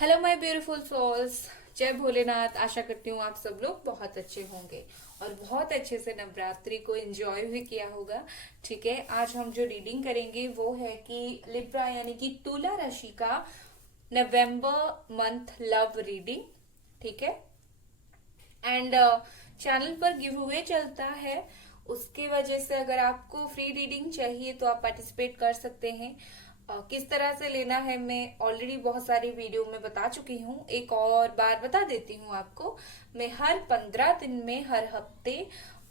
Hello my beautiful souls. जय भोलेनाथ। आशा करती हूँ आप सब लोग बहुत अच्छे होंगे और बहुत अच्छे से नवरात्रि को एंजॉय भी किया होगा। ठीक है, आज हम जो रीडिंग करेंगे वो है कि लिब्रा यानी कि तुला राशि का नवंबर मंथ लव रीडिंग। ठीक है, एंड चैनल पर गिव अवे चलता है, उसके वजह से अगर आपको फ्री रीडिंग चाहिए तो आप पार्टिसिपेट कर सकते हैं। किस तरह से लेना है मैं ऑलरेडी बहुत सारी वीडियो में बता चुकी हूँ, एक और बार बता देती हूँ आपको। मैं हर 15 दिन में हर हफ्ते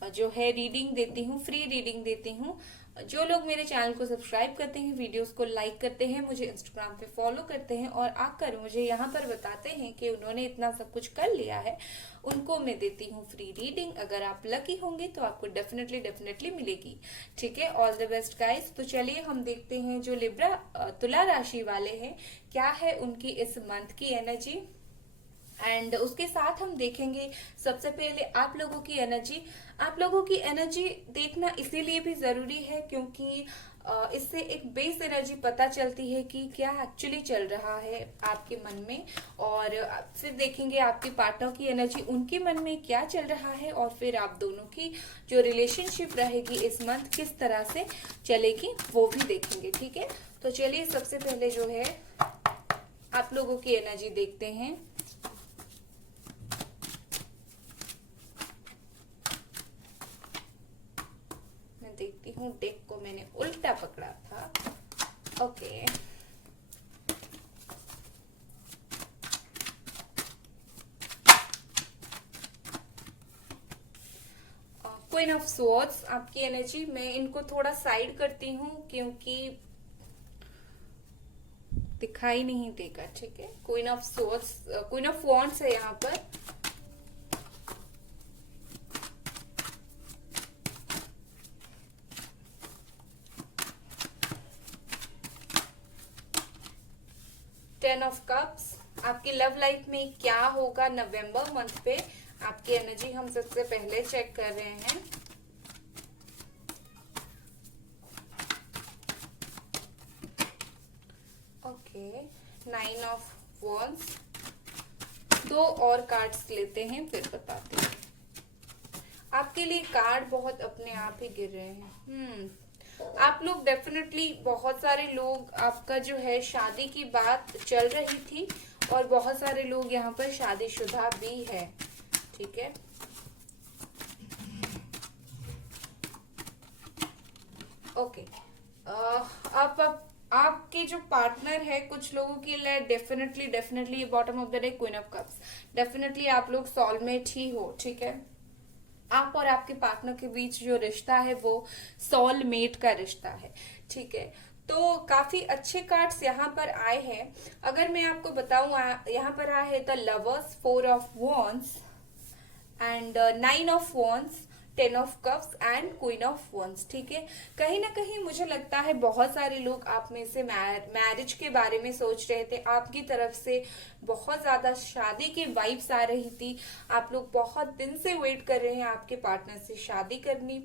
जो है रीडिंग देती हूँ, फ्री रीडिंग देती हूँ। जो लोग मेरे चैनल को सब्सक्राइब करते हैं, वीडियोस को लाइक करते हैं, मुझे इंस्टाग्राम पे फॉलो करते हैं और आकर मुझे यहाँ पर बताते हैं कि उन्होंने इतना सब कुछ कर लिया है, उनको मैं देती हूँ फ्री रीडिंग। अगर आप लकी होंगे तो आपको डेफिनेटली डेफिनेटली मिलेगी। ठीक है, ऑल द बेस्ट गाइस। तो चलिए हम देखते हैं जो लिब्रा तुला राशि वाले हैं, क्या है उनकी इस मंथ की एनर्जी। एंड उसके साथ हम देखेंगे सबसे पहले आप लोगों की एनर्जी। आप लोगों की एनर्जी देखना इसीलिए भी जरूरी है क्योंकि इससे एक बेस एनर्जी पता चलती है कि क्या एक्चुअली चल रहा है आपके मन में। और फिर देखेंगे आपके पार्टनर की एनर्जी, उनके मन में क्या चल रहा है, और फिर आप दोनों की जो रिलेशनशिप रहेगी इस मंथ किस तरह से चलेगी वो भी देखेंगे। ठीक है, तो चलिए सबसे पहले जो है आप लोगों की एनर्जी देखते हैं। देखती हूँ, डेक को मैंने उल्टा पकड़ा था। ओके, क्वीन ऑफ स्वॉर्ड्स आपकी एनर्जी। मैं इनको थोड़ा साइड करती हूँ क्योंकि दिखाई नहीं देगा। ठीक है, queen of swords, queen of wands है यहाँ पर। Ten of cups. आपकी लव लाइफ में क्या होगा नवंबर मंथ पे, आपकी एनर्जी हम सबसे पहले चेक कर रहे हैं। Okay, nine of wands. दो और कार्ड्स लेते हैं फिर बताते हैं। आपके लिए कार्ड बहुत अपने आप ही गिर रहे हैं। आप लोग डेफिनेटली, बहुत सारे लोग, आपका जो है शादी की बात चल रही थी और बहुत सारे लोग यहाँ पर शादीशुदा भी है। ठीक है, ओके। आप आपके जो पार्टनर है, कुछ लोगों के लिए definitely definitely bottom of the day queen of cups, definitely आप लोग सोलमेट ही हो। ठीक है, आप और आपके पार्टनर के बीच जो रिश्ता है वो सोलमेट का रिश्ता है। ठीक है, तो काफी अच्छे कार्ड्स यहाँ पर आए हैं। अगर मैं आपको बताऊं, यहाँ पर आया है the lovers, four of wands and nine of wands, ten of cups and queen of wands. ठीक है, कहीं ना कहीं मुझे लगता है बहुत सारे लोग आप में से मैरिज के बारे में सोच रहे थे, आपकी तरफ से बहुत ज्यादा शादी की वाइब्स आ रही थी। आप लोग बहुत दिन से वेट कर रहे हैं आपके पार्टनर से शादी करनी।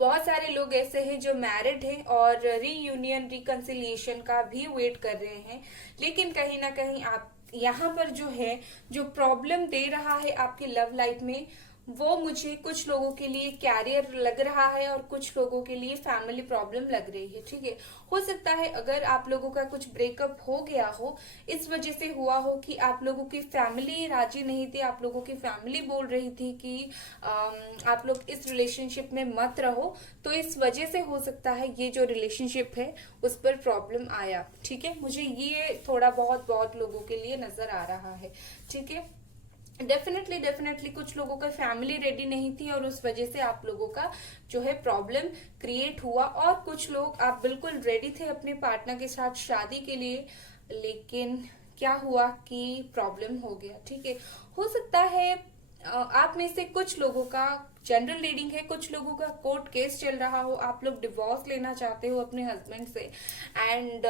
बहुत सारे लोग ऐसे हैं जो मैरिड हैं और रीयूनियन रिकंसिलिएशन का भी वेट कर रहे हैं। लेकिन कहीं ना कहीं आप यहाँ पर जो है, जो प्रॉब्लम दे रहा है आपकी लव लाइफ में, वो मुझे कुछ लोगों के लिए कैरियर लग रहा है और कुछ लोगों के लिए फैमिली प्रॉब्लम लग रही है। ठीक है, हो सकता है अगर आप लोगों का कुछ ब्रेकअप हो गया हो, इस वजह से हुआ हो कि आप लोगों की फैमिली राजी नहीं थी, आप लोगों की फैमिली बोल रही थी कि आप लोग इस रिलेशनशिप में मत रहो, तो इस वजह से हो सकता है ये जो रिलेशनशिप है उस पर प्रॉब्लम आया। ठीक है, मुझे ये थोड़ा बहुत बहुत लोगों के लिए नजर आ रहा है। ठीक है, डेफिनेटली डेफिनेटली कुछ लोगों का फैमिली रेडी नहीं थी और उस वजह से आप लोगों का जो है प्रॉब्लम क्रिएट हुआ। और कुछ लोग आप बिल्कुल रेडी थे अपने पार्टनर के साथ शादी के लिए, लेकिन क्या हुआ कि प्रॉब्लम हो गया। ठीक है, हो सकता है आप में से कुछ लोगों का जनरल रीडिंग है, कुछ लोगों का कोर्ट केस चल रहा हो, आप लोग डिवोर्स लेना चाहते हो अपने हस्बैंड से, एंड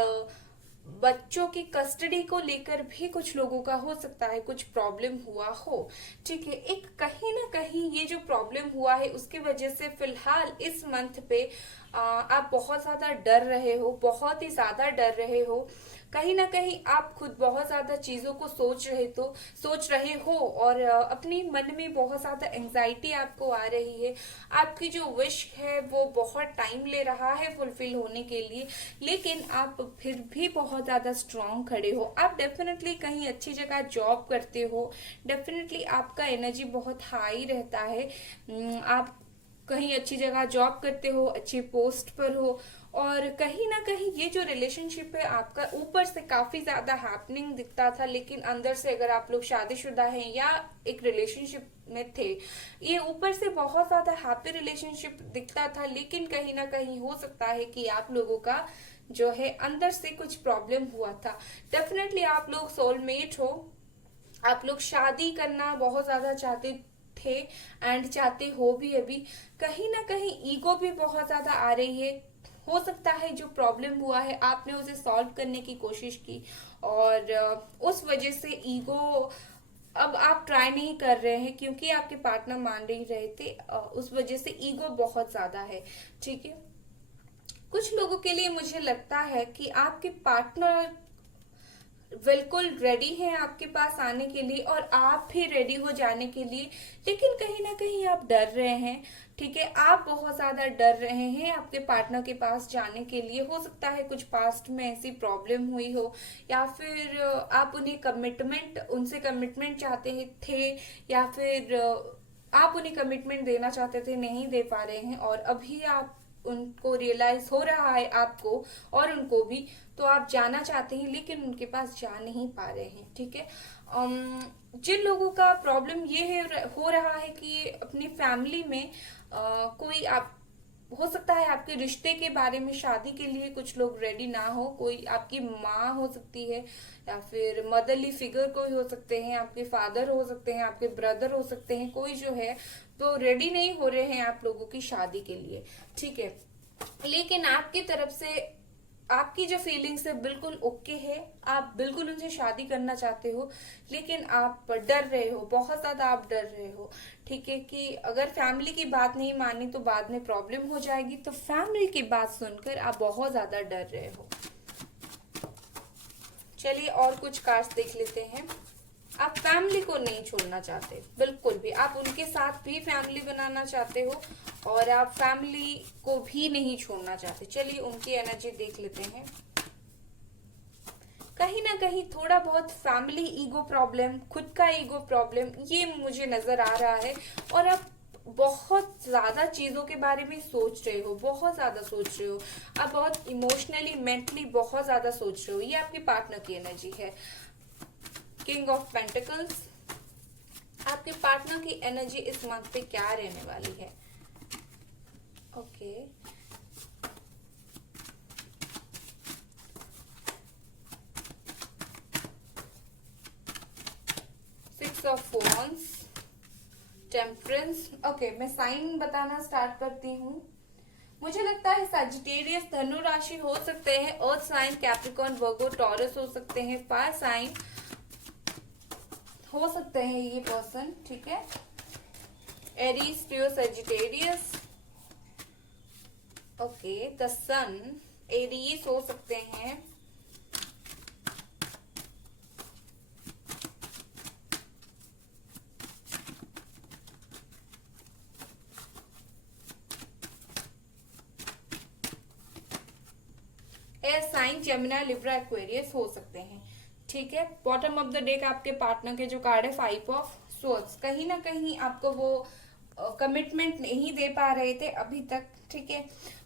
बच्चों की कस्टडी को लेकर भी कुछ लोगों का हो सकता है कुछ प्रॉब्लम हुआ हो। ठीक है, एक कहीं ना कहीं ये जो प्रॉब्लम हुआ है उसकी वजह से फिलहाल इस मंथ पे आप बहुत ज्यादा डर रहे हो, बहुत ही ज्यादा डर रहे हो। कहीं ना कहीं आप खुद बहुत ज्यादा चीजों को सोच रहे हो, और अपनी मन में बहुत ज्यादा एंजाइटी आपको आ रही है। आपकी जो विश है वो बहुत टाइम ले रहा है फुलफिल होने के लिए, लेकिन आप फिर भी बहुत ज्यादा स्ट्रांग खड़े हो। आप डेफिनेटली कहीं अच्छी जगह जॉब करते हो, डेफिनेटली आपका एनर्जी बहुत हाई रहता है। आप कहीं अच्छी जगह जॉब करते हो, अच्छी पोस्ट पर हो, और कहीं ना कहीं ये जो रिलेशनशिप है आपका ऊपर से काफी ज्यादा हैपनिंग दिखता था, लेकिन अंदर से अगर आप लोग शादीशुदा हैं या एक रिलेशनशिप में थे, ये ऊपर से बहुत ज्यादा हैप्पी रिलेशनशिप दिखता था, लेकिन कहीं ना कहीं हो सकता है कि आप लोगों का जो है अंदर से कुछ प्रॉब्लम हुआ था। डेफिनेटली आप लोग सोलमेट हो, आप लोग शादी करना बहुत ज्यादा चाहते थे एंड चाहते हो भी अभी। कहीं ना कहीं ईगो भी बहुत ज्यादा आ रही है। हो सकता है जो प्रॉब्लम हुआ है आपने उसे सॉल्व करने की कोशिश की, और उस वजह से ईगो अब आप ट्राई नहीं कर रहे हैं, क्योंकि आपके पार्टनर मान नहीं रहे थे, उस वजह से ईगो बहुत ज्यादा है। ठीक है, कुछ लोगों के लिए मुझे लगता है कि आपके पार्टनर बिल्कुल रेडी हैं आपके पास आने के लिए, और आप भी रेडी हो जाने के लिए, लेकिन कहीं ना कहीं आप डर रहे हैं। ठीक है, आप बहुत ज्यादा डर रहे हैं आपके पार्टनर के पास जाने के लिए। हो सकता है कुछ पास्ट में ऐसी प्रॉब्लम हुई हो, या फिर आप उनसे कमिटमेंट चाहते थे, या फिर आप उन्हें कमिटमेंट देना चाहते थे, नहीं दे पा रहे हैं, और अभी आप उनको रियलाइज हो रहा है आपको और उनको भी, तो आप जाना चाहते हैं लेकिन उनके पास जा नहीं पा रहे हैं। ठीक है, जिन लोगों का प्रॉब्लम ये है हो रहा है कि अपनी फैमिली में कोई आप हो सकता है आपके रिश्ते के बारे में, शादी के लिए कुछ लोग रेडी ना हो। कोई आपकी माँ हो सकती है, या फिर मदरली फिगर कोई हो सकते हैं, आपके फादर हो सकते हैं, आपके ब्रदर हो सकते हैं, कोई जो है तो रेडी नहीं हो रहे हैं आप लोगों की शादी के लिए। ठीक है, लेकिन आपकी तरफ से आपकी जो फीलिंग्स है बिल्कुल ओके है, आप बिल्कुल उनसे शादी करना चाहते हो, लेकिन आप डर रहे हो, बहुत ज्यादा आप डर रहे हो। ठीक है, कि अगर फैमिली की बात नहीं मानी तो बाद में प्रॉब्लम हो जाएगी, तो फैमिली की बात सुनकर आप बहुत ज्यादा डर रहे हो। चलिए और कुछ कार्ड्स देख लेते हैं। आप फैमिली को नहीं छोड़ना चाहते बिल्कुल भी, आप उनके साथ भी फैमिली बनाना चाहते हो, और आप फैमिली को भी नहीं छोड़ना चाहते। चलिए उनकी एनर्जी देख लेते हैं। कहीं ना कहीं थोड़ा बहुत फैमिली ईगो प्रॉब्लम, खुद का ईगो प्रॉब्लम, ये मुझे नजर आ रहा है, और आप बहुत ज्यादा चीजों के बारे में सोच रहे हो, बहुत ज्यादा सोच रहे हो, आप बहुत इमोशनली मेंटली बहुत ज्यादा सोच रहे हो। ये आपके पार्टनर की एनर्जी है। किंग ऑफ पेंटिकल्स, आपके पार्टनर की एनर्जी इस मंथ पे क्या रहने वाली है? Okay, six of wands, temperance. Okay, मैं साइन बताना स्टार्ट करती हूँ। मुझे लगता है सजिटेरियस धनु राशि हो सकते हैं, अर्थ साइन कैप्रिकॉर्न वर्गो टॉरस हो सकते हैं, फायर साइन हो सकते हैं ये पर्सन। ठीक है, Aries, Leo, Sagittarius. Okay, the sun, Aries हो सकते हैं, air sign Gemini, Libra, Aquarius हो सकते हैं। ठीक है, बॉटम ऑफ द डेक आपके पार्टनर के जो कार्ड है, 5 ऑफ स्वॉर्ड्स, कहीं ना कहीं आपको वो कमिटमेंट नहीं दे पा रहे थे अभी तक। ठीक है,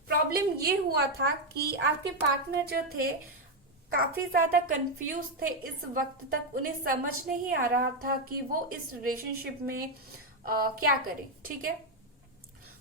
प्रॉब्लम ये हुआ था कि आपके पार्टनर जो थे काफी ज्यादा कंफ्यूज थे इस वक्त तक, उन्हें समझ नहीं आ रहा था कि वो इस रिलेशनशिप में क्या करें। ठीक है,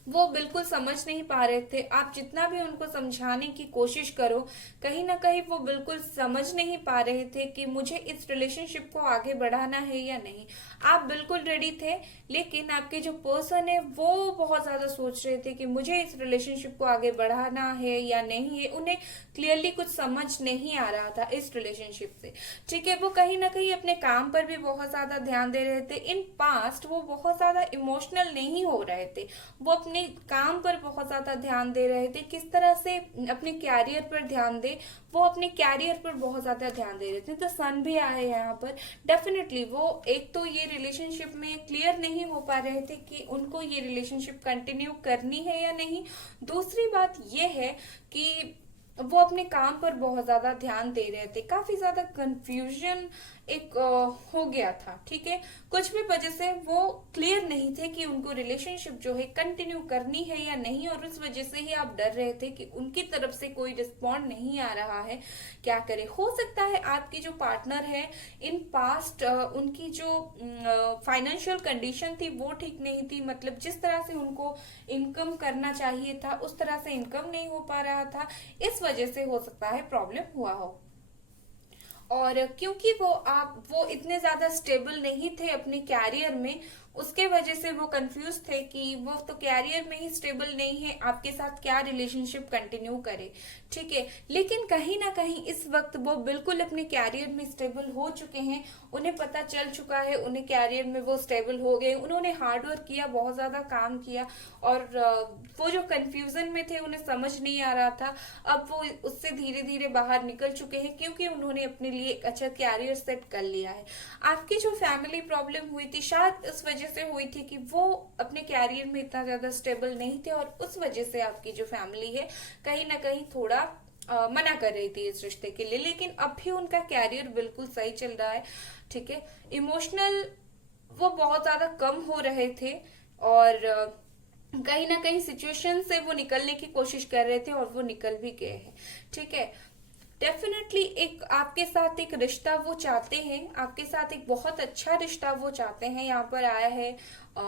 वो बिल्कुल समझ नहीं पा रहे थे। आप जितना भी उनको समझाने की कोशिश करो, कहीं ना कहीं वो बिल्कुल समझ नहीं पा रहे थे कि मुझे इस रिलेशनशिप को आगे बढ़ाना है या नहीं। आप बिल्कुल रेडी थे, लेकिन आपके जो पर्सन है वो बहुत ज्यादा सोच रहे थे कि मुझे इस रिलेशनशिप को आगे बढ़ाना है या नहीं है। उन्हें क्लियरली कुछ समझ नहीं आ रहा था इस रिलेशनशिप से। ठीक है, वो कहीं ना कहीं अपने काम पर भी बहुत ज्यादा ध्यान दे रहे थे। इन पास्ट वो बहुत ज्यादा इमोशनल नहीं हो रहे थे, वो अपने अपने काम पर बहुत ज्यादा ध्यान दे रहे थे, किस तरह से अपने कैरियर पर ध्यान दे, वो अपने कैरियर पर बहुत ज्यादा ध्यान दे रहे थे। तो सन भी आए यहाँ पर, डेफिनेटली वो एक तो ये रिलेशनशिप में क्लियर नहीं हो पा रहे थे कि उनको ये रिलेशनशिप कंटिन्यू करनी है या नहीं। दूसरी बात ये है कि वो अपने काम पर बहुत ज्यादा ध्यान दे रहे थे, काफी ज्यादा कंफ्यूजन एक हो गया था, ठीक है। कुछ भी वजह से वो क्लियर नहीं थे कि उनको रिलेशनशिप जो है कंटिन्यू करनी है या नहीं, और उस वजह से ही आप डर रहे थे कि उनकी तरफ से कोई रिस्पॉन्ड नहीं आ रहा है, क्या करें। हो सकता है आपकी जो पार्टनर है इन पास्ट उनकी जो फाइनेंशियल कंडीशन थी वो ठीक नहीं थी, मतलब जिस तरह से उनको इनकम करना चाहिए था उस तरह से इनकम नहीं हो पा रहा था, इस वजह से हो सकता है प्रॉब्लम हुआ हो। और क्योंकि वो इतने ज्यादा स्टेबल नहीं थे अपने कैरियर में, उसके वजह से वो कंफ्यूज थे कि वो तो कैरियर में ही स्टेबल नहीं है, आपके साथ क्या रिलेशनशिप कंटिन्यू करे, ठीक है। लेकिन कहीं ना कहीं इस वक्त वो बिल्कुल अपने कैरियर में स्टेबल हो चुके हैं, उन्हें पता चल चुका है, उन्हें कैरियर में वो स्टेबल हो गए, उन्होंने हार्ड वर्क किया, बहुत ज्यादा काम किया, और वो जो कंफ्यूजन में थे, उन्हें समझ नहीं आ रहा था, अब वो उससे धीरे धीरे बाहर निकल चुके हैं, क्योंकि उन्होंने अपने लिए एक अच्छा कैरियर सेट कर लिया है। आपकी जो फैमिली प्रॉब्लम हुई थी शायद इस वजह से हुई थी कि वो अपने कैरियर में इतना ज्यादा स्टेबल नहीं थे, और उस वजह से आपकी जो फैमिली है कहीं ना कहीं थोड़ा मना कर रही थी इस रिश्ते के लिए। लेकिन अब भी उनका कैरियर बिल्कुल सही चल रहा है, ठीक है। इमोशनल वो बहुत ज्यादा कम हो रहे थे, और कहीं ना कहीं सिचुएशन से वो निकलने की कोशिश कर रहे थे, और वो निकल भी गए हैं, ठीक है। डेफिनेटली एक आपके साथ एक रिश्ता वो चाहते हैं, आपके साथ एक बहुत अच्छा रिश्ता वो चाहते हैं। यहाँ पर आया है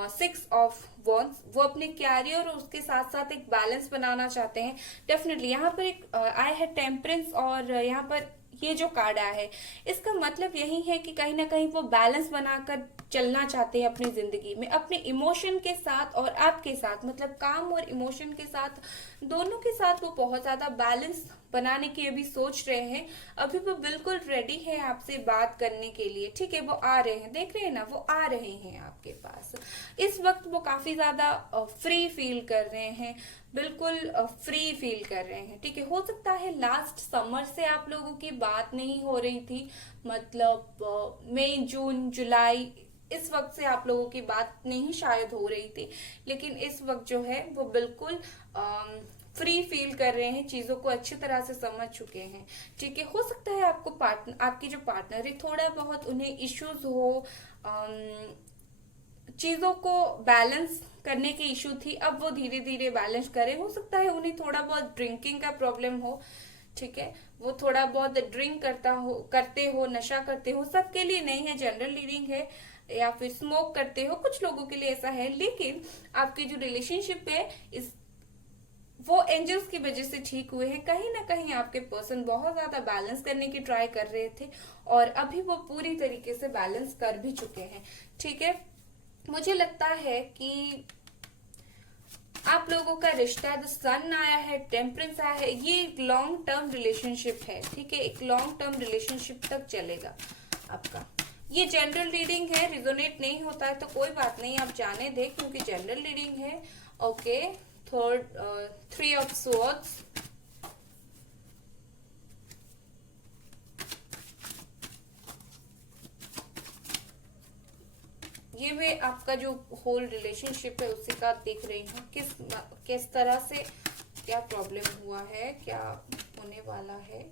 6 ऑफ वॉन्ड्स, वो अपने कैरियर और उसके साथ साथ एक बैलेंस बनाना चाहते हैं। डेफिनेटली यहाँ पर एक आया है टेम्परेंस, और यहाँ पर ये जो कार्ड आया है इसका मतलब यही है कि कहीं ना कहीं वो बैलेंस बनाकर चलना चाहते हैं अपनी जिंदगी में, अपने इमोशन के साथ और आपके साथ, मतलब काम और इमोशन के साथ, दोनों के साथ वो बहुत ज्यादा बैलेंस बनाने की अभी सोच रहे हैं। अभी वो बिल्कुल रेडी है आपसे बात करने के लिए, ठीक है। वो आ रहे हैं, देख रहे हैं ना, वो आ रहे हैं आपके पास। इस वक्त वो काफी ज्यादा फ्री फील कर रहे हैं, बिल्कुल फ्री फील कर रहे हैं, ठीक है। हो सकता है लास्ट समर से आप लोगों की बात नहीं हो रही थी, मतलब मई जून जुलाई इस वक्त से आप लोगों की बात नहीं शायद हो रही थी, लेकिन इस वक्त जो है वो बिल्कुल फ्री फील कर रहे हैं, चीजों को अच्छी तरह से समझ चुके हैं, ठीक है। हो सकता है आपको पार्टनर, आपकी जो पार्टनर है, थोड़ा बहुत उन्हें इश्यूज हो, चीजों को बैलेंस करने की इशू थी, अब वो धीरे धीरे बैलेंस करें। हो सकता है उन्हें थोड़ा बहुत ड्रिंकिंग का प्रॉब्लम हो, ठीक है। वो थोड़ा बहुत ड्रिंक करते हो, नशा करते हो, सबके लिए नहीं है, जनरल रीडिंग है, या फिर स्मोक करते हो, कुछ लोगों के लिए ऐसा है। लेकिन आपकी जो रिलेशनशिप है इस वो एंजल्स की वजह से ठीक हुए हैं। कहीं ना कहीं आपके पर्सन बहुत ज्यादा बैलेंस करने की ट्राई कर रहे थे, और अभी वो पूरी तरीके से बैलेंस कर भी चुके हैं, ठीक है। मुझे लगता है कि आप लोगों का रिश्ता, द सन आया है, टेम्परेंस आया है, ये एक लॉन्ग टर्म रिलेशनशिप है, ठीक है। एक लॉन्ग टर्म रिलेशनशिप तक चलेगा आपका। ये जनरल रीडिंग है, रिजोनेट नहीं होता है तो कोई बात नहीं, आप जाने दें, क्योंकि जनरल रीडिंग है, ओके। थर्ड 3 ऑफ स्वॉर्ड्स, ये भी आपका जो होल रिलेशनशिप है उसी का देख रही हूँ, किस तरह से क्या प्रॉब्लम हुआ है, क्या होने वाला है।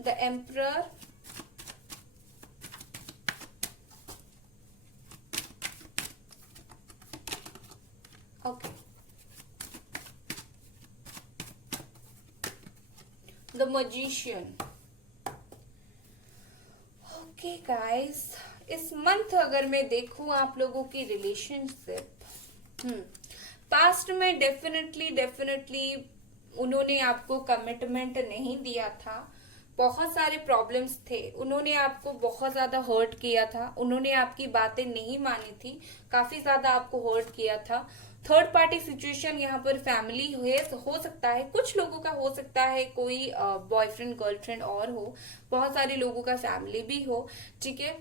The emperor, okay, the magician. Okay guys, इस मंथ अगर मैं देखूं आप लोगों की रिलेशनशिप, पास्ट में डेफिनेटली उन्होंने आपको कमिटमेंट नहीं दिया था, बहुत सारे प्रॉब्लम्स थे, उन्होंने आपको बहुत ज्यादा हर्ट किया था, उन्होंने आपकी बातें नहीं मानी थी, काफी ज्यादा आपको हर्ट किया था। थर्ड पार्टी सिचुएशन यहाँ पर फैमिली हो सकता है, कुछ लोगों का हो सकता है कोई बॉयफ्रेंड गर्लफ्रेंड और हो, बहुत सारे लोगों का फैमिली भी हो, ठीक है।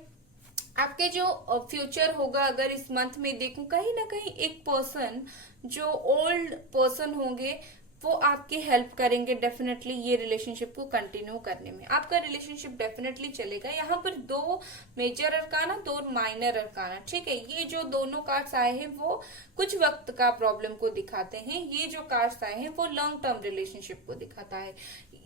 आपके जो फ्यूचर होगा, अगर इस मंथ में देखूं, कहीं ना कहीं एक पर्सन जो ओल्ड पर्सन होंगे वो आपकी हेल्प करेंगे डेफिनेटली ये रिलेशनशिप को कंटिन्यू करने में। आपका रिलेशनशिप डेफिनेटली चलेगा। यहाँ पर दो मेजर अरकाना, दो माइनर अरकाना, ठीक है। ये जो दोनों कार्ड्स आए हैं वो कुछ वक्त का प्रॉब्लम को दिखाते हैं, ये जो कार्ड्स आए हैं वो लॉन्ग टर्म रिलेशनशिप को दिखाता है।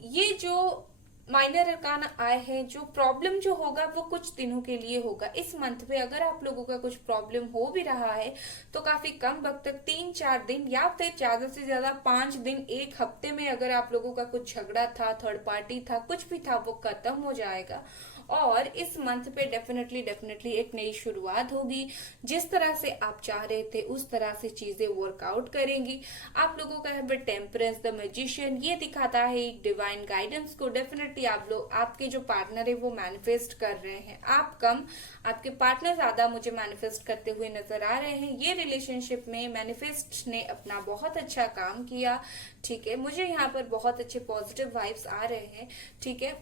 ये जो माइनर अरकाना आए हैं, जो प्रॉब्लम जो होगा वो कुछ दिनों के लिए होगा। इस मंथ में अगर आप लोगों का कुछ प्रॉब्लम हो भी रहा है तो काफी कम वक्त तक, 3-4 दिन या फिर ज्यादा से ज्यादा 5 दिन, एक हफ्ते में अगर आप लोगों का कुछ झगड़ा था, थर्ड पार्टी था, कुछ भी था, वो खत्म हो जाएगा। और इस मंथ पे डेफिनेटली डेफिनेटली एक नई शुरुआत होगी। जिस तरह से आप चाह रहे थे उस तरह से चीजें वर्कआउट करेंगी। आप लोगों का है टेम्परेंस, द मैजिशियन, ये दिखाता है एक डिवाइन गाइडेंस को। डेफिनेटली आप लोग, आपके जो पार्टनर है वो मैनिफेस्ट कर रहे हैं, आप कम, आपके पार्टनर ज्यादा मुझे मैनिफेस्ट करते हुए नजर आ रहे हैं। ये रिलेशनशिप में मैनिफेस्ट ने अपना बहुत अच्छा काम किया, ठीक है। मुझे यहाँ पर बहुत अच्छे पॉजिटिव वाइब्स आ रहे हैं, ठीक है।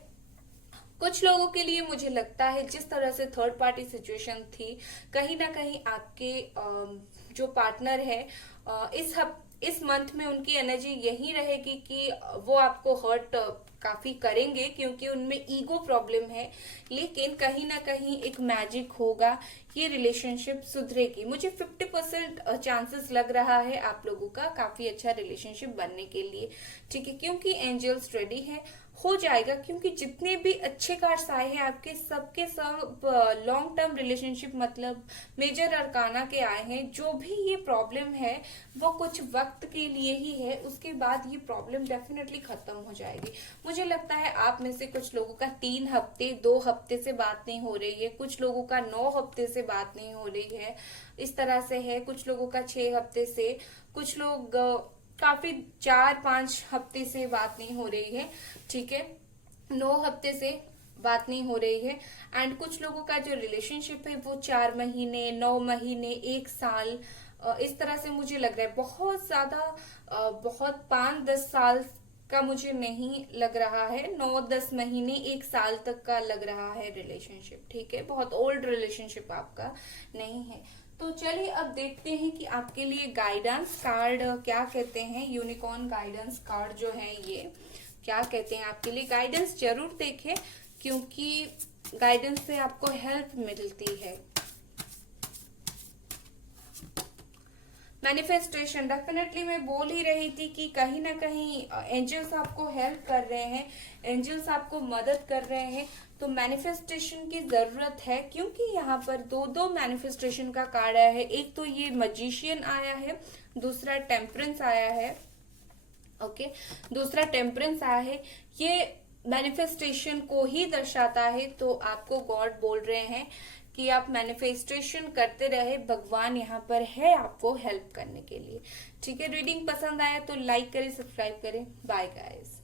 कुछ लोगों के लिए मुझे लगता है जिस तरह से थर्ड पार्टी सिचुएशन थी, कहीं ना कहीं आपके जो पार्टनर है इस मंथ में उनकी एनर्जी यही रहेगी कि वो आपको हर्ट काफी करेंगे, क्योंकि उनमें ईगो प्रॉब्लम है। लेकिन कहीं ना कहीं एक मैजिक होगा, ये रिलेशनशिप सुधरेगी। मुझे 50% चांसेस लग रहा है आप लोगों का काफी अच्छा रिलेशनशिप बनने के लिए, ठीक है। क्योंकि एंजल्स रेडी है, हो जाएगा। क्योंकि जितने भी अच्छे कार्ड्स आए हैं आपके, सबके सब लॉन्ग टर्म रिलेशनशिप मतलब मेजर अरकाना के आए हैं। जो भी ये प्रॉब्लम है वो कुछ वक्त के लिए ही है, उसके बाद ये प्रॉब्लम डेफिनेटली खत्म हो जाएगी। मुझे लगता है आप में से कुछ लोगों का 3 हफ्ते 2 हफ्ते से बात नहीं हो रही है, कुछ लोगों का 9 हफ्ते से बात नहीं हो रही है, इस तरह से है। कुछ लोगों का 6 हफ्ते से, कुछ लोग काफी 4-5 हफ्ते से बात नहीं हो रही है, ठीक है। 9 हफ्ते से बात नहीं हो रही है। एंड कुछ लोगों का जो रिलेशनशिप है वो 4 महीने, 9 महीने, 1 साल, इस तरह से मुझे लग रहा है। बहुत ज्यादा बहुत 5-10 साल का मुझे नहीं लग रहा है, 9-10 महीने, 1 साल तक का लग रहा है रिलेशनशिप, ठीक है। बहुत ओल्ड रिलेशनशिप आपका नहीं है। तो चलिए अब देखते हैं कि आपके लिए गाइडेंस कार्ड क्या कहते हैं। यूनिकॉर्न गाइडेंस कार्ड जो है ये क्या कहते हैं आपके लिए। गाइडेंस जरूर देखें, क्योंकि गाइडेंस से आपको हेल्प मिलती है। मैनिफेस्टेशन, डेफिनेटली मैं बोल ही रही थी कि कहीं ना कहीं एंजल्स आपको हेल्प कर रहे हैं, एंजल्स आपको मदद कर रहे हैं। तो मैनिफेस्टेशन की जरूरत है, क्योंकि यहाँ पर दो मैनिफेस्टेशन का कार्ड आया है। एक तो ये मैजिशियन आया है, दूसरा टेम्परेंस आया है, ओके। दूसरा टेम्परेंस आया है, ये मैनिफेस्टेशन को ही दर्शाता है। तो आपको गॉड बोल रहे हैं कि आप मैनिफेस्टेशन करते रहे, भगवान यहाँ पर है आपको हेल्प करने के लिए, ठीक है। रीडिंग पसंद आया तो लाइक करें, सब्सक्राइब करें। Bye guys.